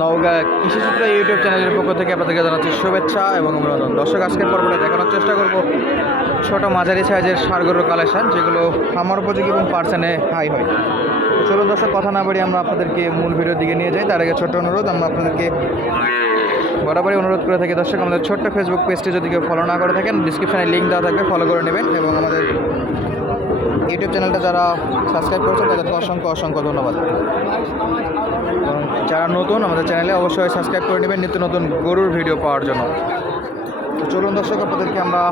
Naogaon কৃষিচিত্র YouTube চ্যানেলের পক্ষ থেকে আপনাদেরকে জানাচ্ছি শুভেচ্ছা এবং অভিনন্দন। দর্শক, আজকের পর্বটা দেখানোর চেষ্টা করব ছোট মাঝারি সাইজের সারগরুর কালেকশন, যেগুলো আমার উপযোগী এবং পার্সেন্টে হাই হয়। তো চলুন দর্শক, কথা না বাড়ি আমরা আপনাদেরকে মূল ভিডিওর দিকে নিয়ে যাই। তার আগে ছোট্ট অনুরোধ, আমরা আপনাদেরকে বরাবরই অনুরোধ করে থাকি। দর্শক, আমাদের ছোট্ট ফেসবুক পেজটি যদি কেউ ফলো না করে থাকেন ডিসক্রিপশানে লিঙ্ক দেওয়া থাকবে ফলো করে নেবেন এবং আমাদের ইউটিউব চ্যানেলটা যারা সাবস্ক্রাইব করেছেন, তাদেরকে অসংখ্য অসংখ্য ধন্যবাদ। যারা নতুন, আমাদের চ্যানেলে অবশ্যই সাবস্ক্রাইব করে নেবেন নিত্য নতুন গরুর ভিডিও পাওয়ার জন্য। তো চলুন দর্শক, আপনাদেরকে আমরা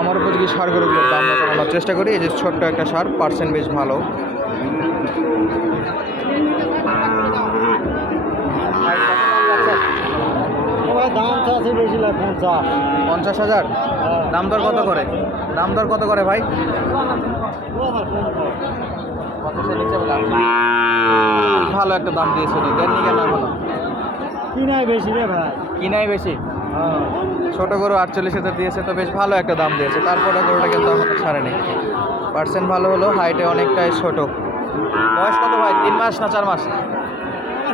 আমার উপযোগী সার গরুগুলোর দাম চেষ্টা করি। এই যে ছোট্ট একটা সার, পার্সেন্ট বেশ ভালো। পঞ্চাশ হাজার? দাম দর কত করে? দাম দর কত করে ভাই? ভালো একটা দাম দিয়েছিল দেননি কেন এখনও কিনাই বেশি রে ভাই। কিনাই বেশি? ছোট গরু আটচল্লিশ হাজার দিয়েছে তো বেশ ভালো একটা দাম দিয়েছে। তারপরে গরুটা কিন্তু এখনও ছাড়েনি। পার্সেন্ট ভালো হলো হাইটে অনেকটাই ছোট। বয়স কত ভাই? তিন মাস না চার মাস?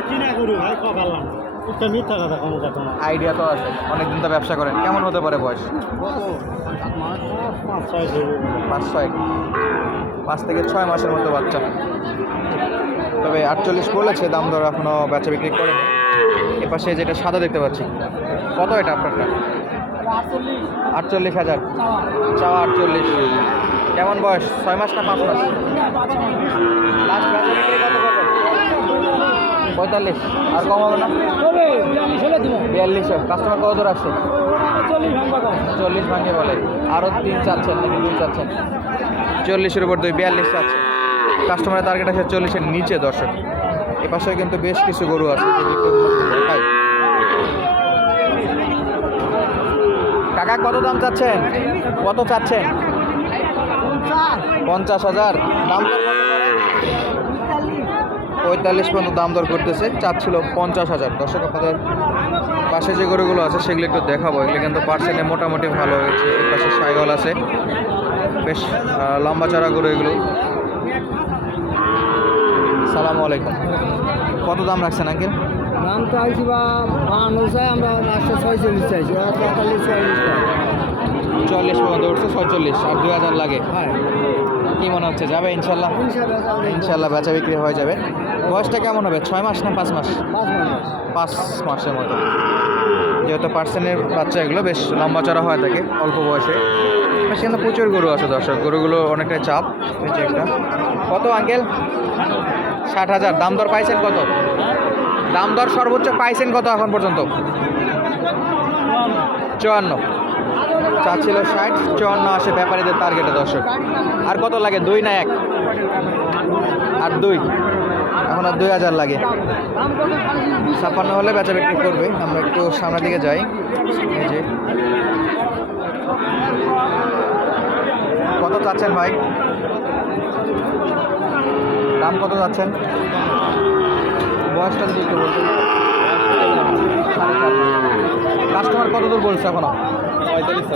কিনা ভাই না। আইডিয়া তো আছে। অনেকদিন তো ব্যবসা করেন। কেমন হতে পারে বয়স? পাঁচ ছয়। পাঁচ থেকে ছয় মাসের মতো বাচ্চা। তবে আটচল্লিশ বলেছে দাম দর এখনও বেচা বিক্রি করে এপাশে যেটা সাদা দেখতে পাচ্ছি কত এটা আপনারটা? আটচল্লিশ হাজার। চাওয়া আটচল্লিশ। কেমন বয়স? ছয় মাস না পাঁচ মাস? লাস্ট বেচা বিক্রি কত করবেন? পঁয়তাল্লিশ। আর কম হবে না বিয়াল্লিশও কাস্টমার কত দূর আসছে? চল্লিশ ভাঙে বলে। আরও তিন চাচ্ছেন দুই চাচ্ছেন। চল্লিশের উপর দুই, বিয়াল্লিশ চাচ্ছে। কাস্টমারের টার্গেট আছে চল্লিশের নিচে, দর্শক। এ পাশে কিন্তু বেশ কিছু গরু আছে কাকা, কত দাম চাচ্ছেন? কত চাচ্ছেন? পঞ্চাশ হাজার। দাম? পঁয়তাল্লিশ পর্যন্ত দাম দর করতেছে। চাচ্ছিল পঞ্চাশ হাজার। দর্শক, আপনাদের পাশে যে গরুগুলো আছে সেগুলো একটু দেখাবো। এগুলো কিন্তু পার্সেন্টে মোটামুটি ভালো হয়েছে। এই পাশে সাইগল আছে। বেশ লম্বা চড়া গরু এগুলো। সালামু আলাইকুম। কত দাম রাখছেন আঙ্কেল? দাম তো আইছি বা চাই আমরা লাস্টে ছয়চল্লিশ চাইছি। পঁয়তাল্লিশ চল্লিশ চল্লিশ পর্যন্ত উঠছে ছয়চল্লিশ। আর দুই হাজার লাগে। হ্যাঁ। কি মনে হচ্ছে যাবে ইনশাল্লাহ? ইনশাল্লাহ বেচা বিক্রি হয়ে যাবে। বয়সটা কেমন হবে? ছয় মাস না পাঁচ মাস? পাঁচ মাসের মতো। যেহেতু পার্সেন্টের বাচ্চা এগুলো বেশ লম্বা চড়া হয়ে থাকে অল্প বয়সে। সেখানে প্রচুর গরু আছে দর্শক। গরুগুলো অনেকটাই চাপ যে একটা। কত আঙ্কেল? ষাট হাজার। দাম দর পাইছেন কত? দাম দর সর্বোচ্চ পাইছেন কত এখন পর্যন্ত? চুয়ান্ন। চাচ্ছিল ষাট চুয়ান্ন আসে ব্যাপারীদের টার্গেটে দর্শক। আর কত লাগে? দুই না এক? আর দুই? এখন আর দুই হাজার লাগে। ছাপ্পান্ন হলে বেচা বিক্রি করবে। আমরা একটু সামনের দিকে যাই। যে। কত চাচ্ছেন ভাই? দাম কত যাচ্ছেন বয়সটা যদি একটু বলতেন। কাস্টমার কত দূর বলছে এখনও? পঁয়তাল্লিশ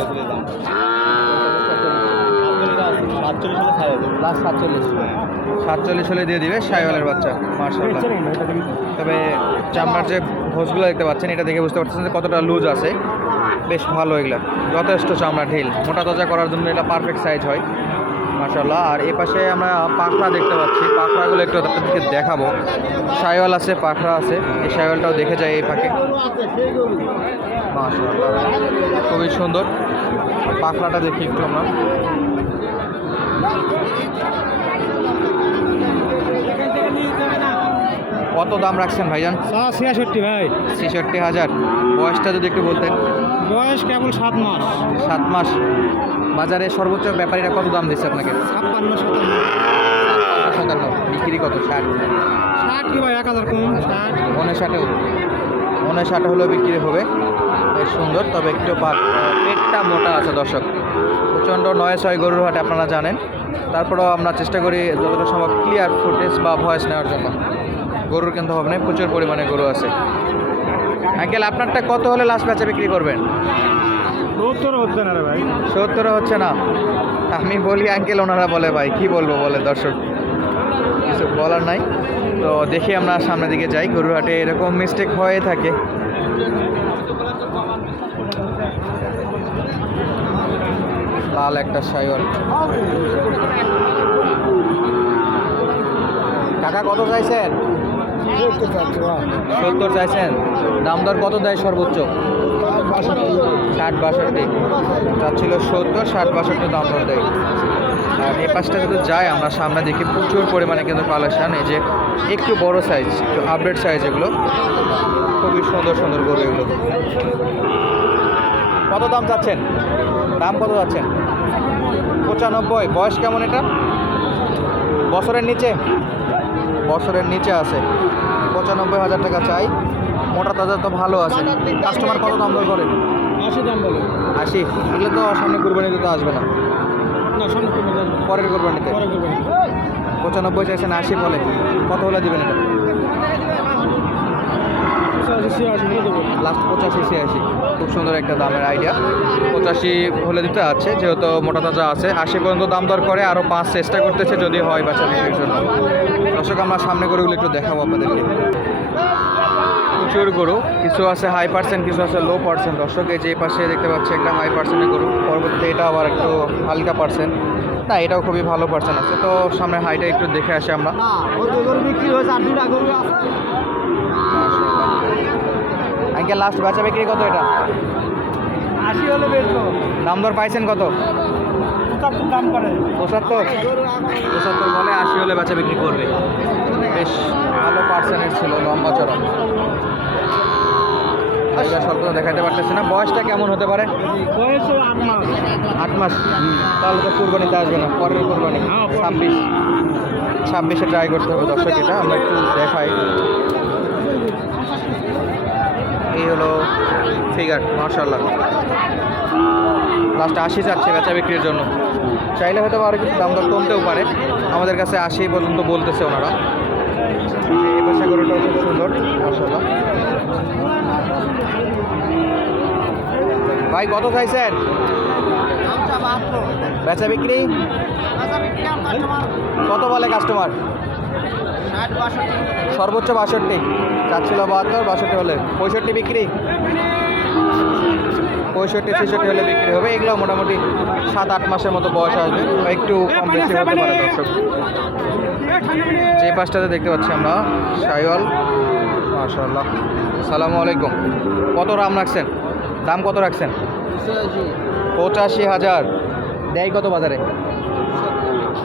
সাতচল্লিশ হলে খাই যাবে লাস্ট সাতচল্লিশ। সাতচল্লিশ হলে দিয়ে দিবে সাইওয়ালের বাচ্চা মার্শাল্লাহ তবে চামড়ার যে ভোজগুলো দেখতে পাচ্ছেন এটা দেখে বুঝতে পারছেন যে কতটা লুজ আছে। বেশ ভালো এগুলা। যথেষ্ট চামড়া ঢিল। মোটা তাজা করার জন্য এটা পারফেক্ট সাইজ হয় মাশাল্লাহ আর এ পাশে আমরা পাখরা দেখতে পাচ্ছি। পাখরাগুলো একটু আপনাদেরকে দেখাবো। সাইওয়াল আছে পাখরা আছে। এই সাইওয়ালটাও দেখে যায় এই ফাঁকে। মাশাল্লাহ খুবই সুন্দর। পাখরাটা দেখি একটু আমরা। কত দাম রাখছেন ভাইজান? ছিয়াষট্টি ভাই। ছেষট্টি হাজার। বয়সটা যদি একটু বলতেন। বয়স কেবল সাত মাস। সাত মাস। বাজারে সর্বোচ্চ ব্যাপারীরা কত দাম দিচ্ছে আপনাকে? ছাপ্পান্ন সাতান্ন। বিক্রি কত? ষাট। ষাট কি ভাই? এক হাজার কম। ষাট। মনে ষাটে হলেও বিক্রি হবে। বেশ সুন্দর। তবে একটু পেটটা মোটা আছে দর্শক। প্রচণ্ড নয় ছয় গরুর হাটে আপনারা জানেন। তারপরেও আমরা চেষ্টা করি যতটা সম্ভব ক্লিয়ার ফুটেজ বা ভয়েস নেওয়ার জন্য। গরুর কিন্তু হবে না প্রচুর পরিমাণে গরু আছে। আঙ্কেল আপনারটা কত হলে লাস্ট বেচা বিক্রি করবেন? সত্তর হচ্ছে না রে ভাই। সত্তর হচ্ছে না? আমি বলি আঙ্কেল ওনারা বলে ভাই কি বলব বলে দর্শক? কিছু বলার নাই। তো দেখি আমরা সামনের দিকে যাই গরুহাটে এরকম মিস্টেক হয়ে থাকে। লাল একটা সাইওয়াল কাকা, কত চাইছেন? সত্তর চাইছেন। দাম দর কত দেয় সর্বোচ্চ? ষাট বাষট্টি। চাচ্ছিল সত্তর, ষাট বাষট্টি দাম দর দেয়। আর এই পাশটা যদি যায়, আমরা সামনে দেখি প্রচুর পরিমাণে কিন্তু কালেকশান। এই যে একটু বড় সাইজ একটু আপডেট সাইজ এগুলো। খুবই সুন্দর সুন্দর গরু এগুলো। কত দাম চাচ্ছেন? দাম কত যাচ্ছেন পঁচানব্বই। বয়স কেমন এটা? বছরের নিচে? বছরের নিচে আছে। পঁচানব্বই হাজার টাকা চাই। মোটা তাজা তো ভালো আছে। কাস্টমার কত দাম দর করে? আশি দাম বলে। আশি। এগুলো তো সামনে কুরবানিতে তো আসবে না। পরের কুরবানিতে? পঁচানব্বই চাইছেন আশি বলে। কত হলে দিবেন এটা আশি ছিয়াশি বলে দেবো লাস্ট পঁচাশি ছিয়াশি। খুব সুন্দর একটা দামের আইডিয়া পঁচাশি হলে দিতে আছে যেহেতু মোটা তাজা আছে। আশি পর্যন্ত দাম দর করে আরও পাঁচ চেষ্টা করতেছে যদি হয় বাচ্চা বিক্রির জন্য। দর্শক আমরা সামনে গরুগুলো একটু দেখাবো আপনাদেরকে। প্রচুর গরু কিছু আছে হাই পার্সেন্ট কিছু আছে লো পার্সেন্ট দর্শক এই যে পাশে দেখতে পাচ্ছি একটা হাই পার্সেন্টের গরু। পরবর্তীতে এটা আবার একটু হালকা পার্সেন্ট না এটাও খুবই ভালো পার্সেন্ট আছে। তো সামনে হাইটা একটু দেখে আসি আমরা। আঙ্কেল লাস্ট বাচ্চা বিক্রি কত এটা? আশি হলে বেচবো। দাম দর পাইছেন কত? পঁচাত্তর দাম করে। পঁচাত্তর? পঁচাত্তর বলে আশি হলে বাচ্চা বিক্রি করবে। বেশ ভালো পার্সেন্টের ছিল লম্বা চড়া সব দেখাতে পারতেছি না। বয়সটা কেমন হতে পারে? আট মাস। আট মাস? তাহলে তো কুরবানিতে আসবে না পরের কুরবানি ছাব্বিশ। ছাব্বিশে ট্রাই করতে হবে দর্শক এটা আমরা একটু দেখাই। এই হলো ফিগার মার্শাল্লাহ লাস্ট আশি চাচ্ছে বেচা বিক্রির জন্য। চাইলে হয়তো আরও কিছু দাম দর কমতেও পারে। আমাদের কাছে আশি পর্যন্ত বলতেছে ওনারা। এই পাশে গরুটাও খুব সুন্দর মার্শাল্লাহ ভাই কত চাইছেন? বেচা বিক্রি? কত বলে কাস্টমার সর্বোচ্চ বাষট্টি। চাচ্ছিল বাহাত্তর, বাষট্টি হলে পঁয়ষট্টি বিক্রি। পঁয়ষট্টি, ছেষট্টি হলে বিক্রি হবে। এগুলো মোটামুটি সাত, আট মাসের মতো বয়স আসবে। একটু কম বেশি হতে পারে দর্শক। যে পাশটাতে দেখতে পাচ্ছি আমরা সাইওয়াল মাশাল্লাহ সালামু আলাইকুম। কত দাম রাখছেন? দাম কত রাখছেন? পঁচাশি হাজার। দেয় কত বাজারে?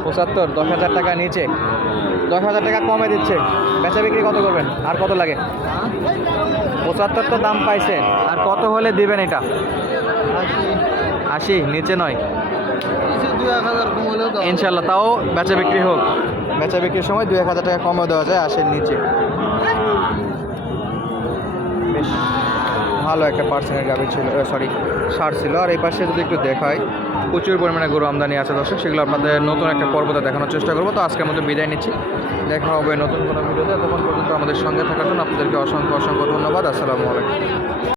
পঁচাত্তর, দশ হাজার টাকা নিচে। দশ হাজার টাকা কমে দিচ্ছে। বেচা বিক্রি কত করবেন? আর কত লাগে? পঁচাত্তর তো দাম পাইছে। আর কত হলে দিবেন এটা? আশি, নিচে নয়। ইনশাল্লাহ তাও বেচা বিক্রি হোক। বেচা বিক্রির সময় দু এক হাজার টাকা কমে দেওয়া যায়, আশের নিচে। বেশ। ভালো একটা পার্সেন্টের গাভি ছিল সরি সার ছিল। আর এই পাশে যদি একটু দেখায় প্রচুর পরিমাণে গরু আমদানি আছে দর্শক, সেগুলো আপনাদের নতুন একটা পর্বতে দেখানোর চেষ্টা করব। তো আজকের মতো বিদায় নিচ্ছি। দেখা হবে নতুন কোনো ভিডিওতে তখন পর্যন্ত আমাদের সঙ্গে থাকার জন্য আপনাদেরকে অসংখ্য অসংখ্য ধন্যবাদ। আসসালামু আলাইকুম।